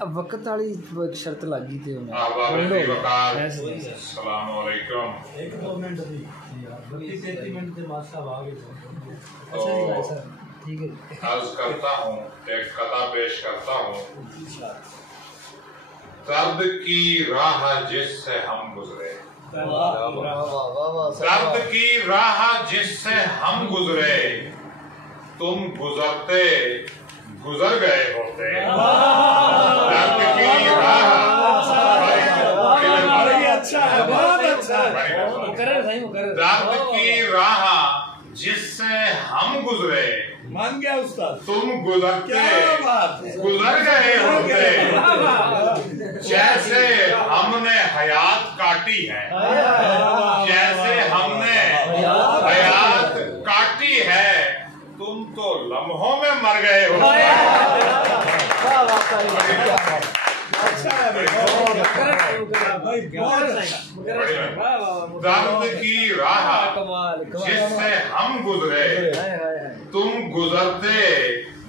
अब वक्त वाली एक शर्त लगी थी एक 2 मिनट भी 32-33 मिनट के बाद सब आ गए। ठीक है, अर्ज करता हूँ, एक कथा पेश करता हूँ। दर्द की राह जिससे हम गुजरे, दर्द की राह जिससे हम गुजरे, तुम गुजरते गुजर गए होते। दर्द की राह, दर्द की राह जिससे हम गुजरे, मान गया उस्ताद, तुम गुजरते गुजर गए होते। जैसे हमने हयात काटी है, जैसे हमने हयात काटी है, तुम तो लम्हों में मर गए हो। दर्द की राह जिससे हम गुजरे, तुम गुजरते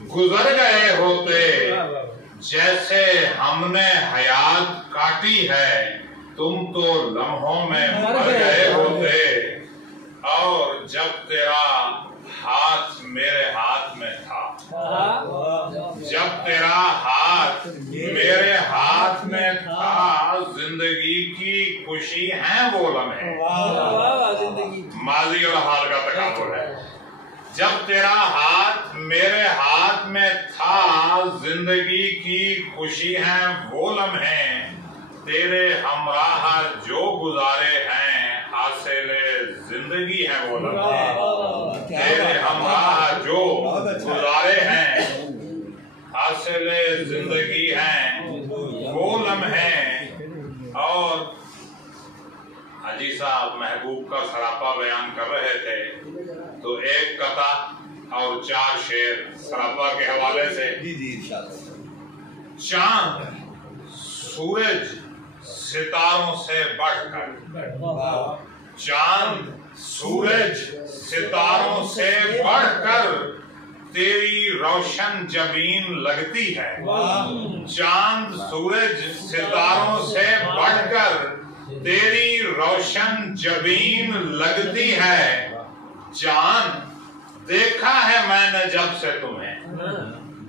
गुजर गए होते। जैसे हमने हयात काटी है, तुम तो लम्हों में मर गए होते। और जब तेरा हाथ मेरे हाथ में था, जब तेरा हाथ मेरे हाथ में था, जिंदगी की खुशी है वो लम्हे। माजी और हाल का तकाबुल है। जब तेरा हाथ मेरे हाथ में था, जिंदगी की खुशी है वो लम्हे। तेरे हमराह जो गुजारे हैं, हासिले जिंदगी है वो लम्हे। तेरे हमराह जो गुजारे हैं, हासिले जिंदगी हैं वो लम्हे। और हाजी साहब महबूब का सरापा बयान कर रहे थे, तो एक कथा और 4 शेर सरापा के हवाले से। चांद सूरज सितारों से बढ़कर, चांद सूरज सितारों से बढ़कर तेरी रोशन जबीन लगती है। चांद सूरज सितारों से बढ़कर तेरी रोशन जबीन लगती है। जान देखा है मैंने जब से तुम्हें,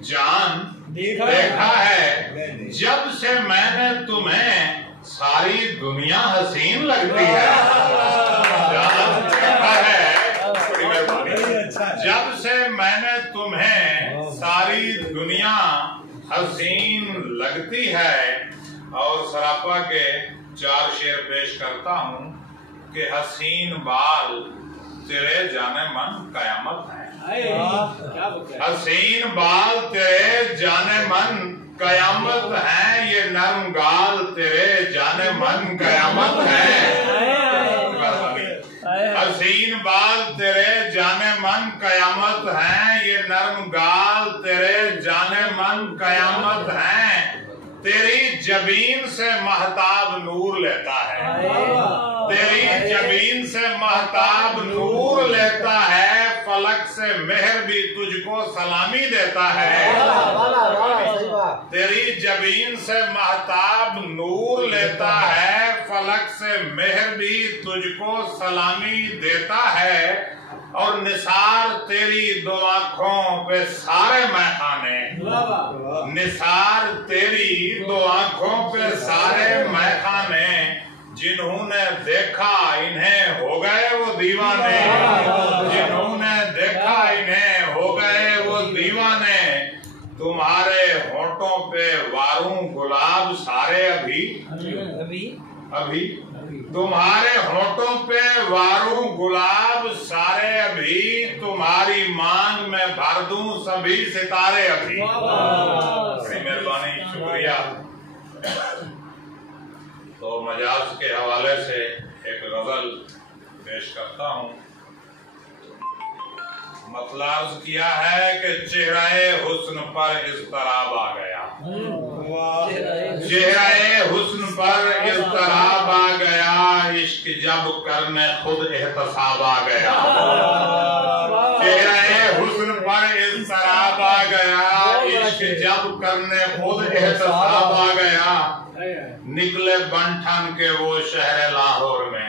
जान देखा है जब से मैंने तुम्हें, सारी दुनिया हसीन लगती है। जान देखा है जब से मैंने तुम्हें, सारी दुनिया हसीन लगती है। और सरापा के 4 शेर पेश करता हूँ कि हसीन बाल तेरे जाने मन कयामत है। हसीन बाल तेरे जाने मन कयामत है, ये नरम गाल तेरे जाने मन कयामत है। हसीन बाल तेरे जाने मन कयामत है, ये नरम गाल तेरे जाने मन कयामत है। तेरी जबीन से महताब नूर लेता है, तेरी जबीन से महताब नूर लेता है। फलक से मेहर भी तुझको सलामी देता है। तेरी जबीन से महताब नूर लेता है, फलक से मेहर भी तुझको सलामी देता है। और निसार तेरी 2 आँखों पे सारे मैखाने, निसार तेरी 2 आँखों पे सारे मैखाने। जिन्होंने देखा इन्हें हो गए वो दीवाने, जिन्होंने देखा इन्हें हो गए वो दीवाने। तुम्हारे होठों पे वारूं गुलाब सारे अभी अभी, तुम्हारे होठों पे वारूं गुलाब सारे अभी। तुम्हारी मांग में भर दूं सभी सितारे अभी। बड़ी मेहरबानी, शुक्रिया। तो मजाज के हवाले से एक गजल पेश करता हूँ। मतलब किया है कि चेहरे हुस्न पर इज़्तिराब आ गया, चेहरे हुस्न पर इज़्तिराब आ गया। इश्क जब करने खुद एहतसाब आ गया, चेहरे हुस्न पर इज़्तिराब इश्क जब करने खुद एहतसाब आ गया, निकले बनठन के वो शहर लाहौर में,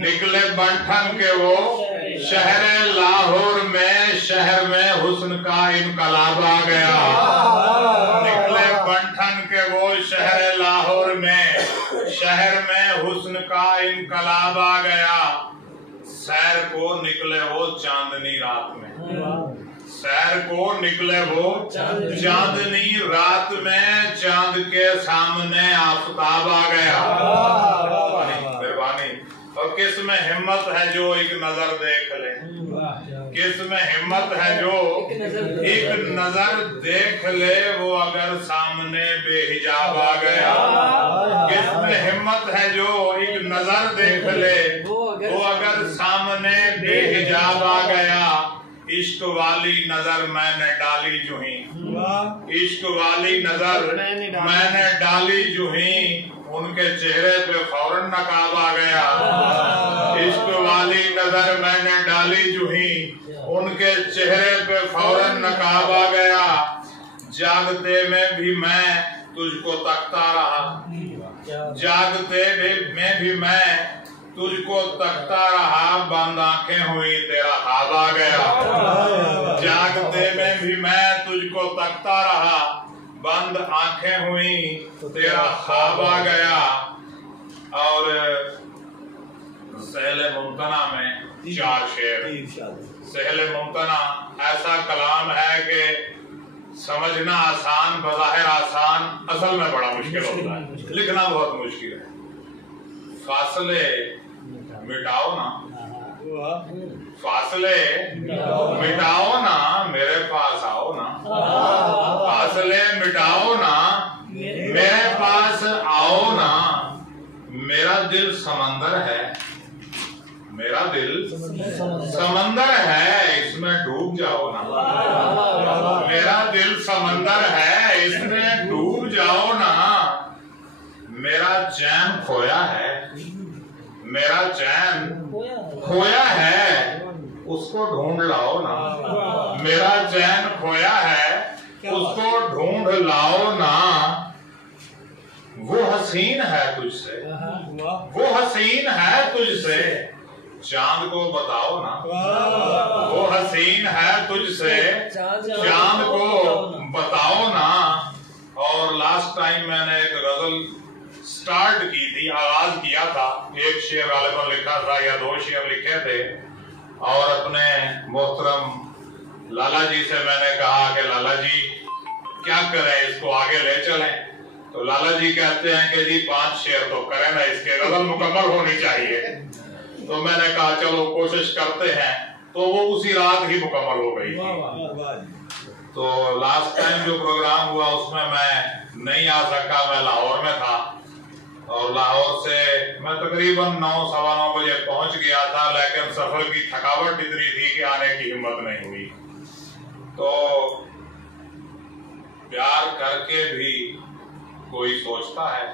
निकले बनठन के वो शहर लाहौर में, शहर में हुस्न का इनकलाब आ गया। निकले बनठन के वो शहर लाहौर में, शहर में हुस्न का इनकलाब आ गया। सैर को निकले वो चांदनी रात में, सैर को निकले वो चांदनी रात में, चांद के सामने आफताब आ गया। मेहरबानी। और किस में हिम्मत है जो एक नजर देख ले, किस में हिम्मत है जो एक नजर देख ले, वो अगर सामने बेहिजाब आ गया। किस में हिम्मत है जो एक नजर देख ले, वो अगर सामने बेहिजाब आ गया। इश्क वाली नजर मैंने डाली जो ही, इश्क वाली नजर मैंने डाली जो ही, उनके चेहरे पे फौरन नकाब आ गया। इश्क वाली नजर मैंने डाली जो ही, उनके चेहरे पे फौरन नकाब आ गया। जागते में भी मैं तुझको तकता रहा, जागते में भी मैं तुझको तकता रहा, बंद आंखें हुई तेरा ख्वाब आ गया। जागते में भी मैं तुझको तकता रहा, बंद आंखें हुई तेरा ख्वाब आ गया। और सहले मुमतना में 4 शेर। सहले मुमतना ऐसा कलाम है कि समझना आसान, बज़ाहिर आसान, असल में बड़ा मुश्किल होता है, लिखना बहुत मुश्किल है। फासले मिटाओ ना, फासले मिटाओ ना, मेरे पास आओ ना। फासले मिटाओ ना, मेरे पास आओ ना। मेरा दिल समंदर है, मेरा दिल समंदर है, इसमें डूब जाओ ना। मेरा दिल समंदर है, इसमें डूब जाओ ना। मेरा चैन खोया है, मेरा चैन खोया है, उसको ढूंढ लाओ ना। मेरा चैन खोया है, उसको ढूंढ लाओ ना। वो हसीन है तुझसे, वो हसीन है तुझसे, चांद को बताओ ना। वो हसीन है तुझसे, चांद को बताओ ना। और लास्ट टाइम मैंने एक गजल स्टार्ट की थी, आगाज किया था, एक शेर गालिबन लिखा था या 2 शेर लिखे थे, और अपने मोहतरम लाला जी से मैंने कहा कि लाला जी क्या करें, इसको आगे ले चलें। तो लाला जी कहते हैं कि जी 5 शेर तो करें ना, इसके गजल मुकम्मल होनी चाहिए। तो मैंने कहा चलो कोशिश करते हैं, तो वो उसी रात ही मुकम्मल हो गई थी। तो लास्ट टाइम जो प्रोग्राम हुआ उसमें मैं नहीं आ सका, मैं लाहौर में था, और लाहौर से मैं तकरीबन 9-9:15 बजे पहुंच गया था, लेकिन सफर की थकावट इतनी थी कि आने की हिम्मत नहीं हुई। तो प्यार करके भी कोई सोचता है,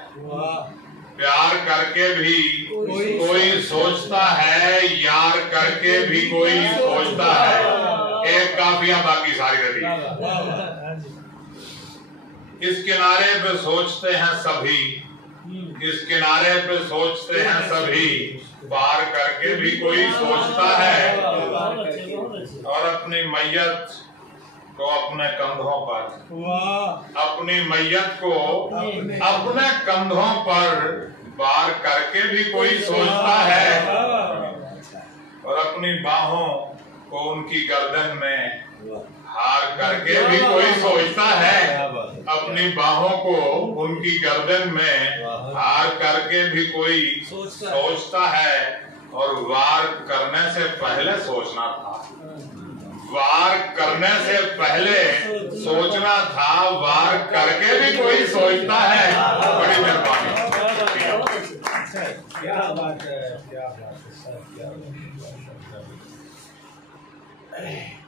प्यार करके भी कोई सोचता है, यार करके भी कोई सोचता है। एक काफिया, बाकी सारी रही। इस किनारे पे सोचते हैं सभी, इस किनारे पे सोचते हैं सभी, पार करके भी कोई सोचता है। और अपनी मैयत को अपने कंधों पर, अपनी मैयत को अपने कंधों पर बार करके भी कोई सोचता है। और अपनी बाहों को उनकी गर्दन में हार करके भी कोई सोचता है। अपनी बाहों को उनकी गर्दन में हार करके भी कोई सोचता है। और वार करने से पहले सोचना था, वार करने से पहले सोचना था, वार करके भी कोई सोचता है। बड़ी मेहरबानी। क्या बात है, क्या बात है सर, क्या बात है।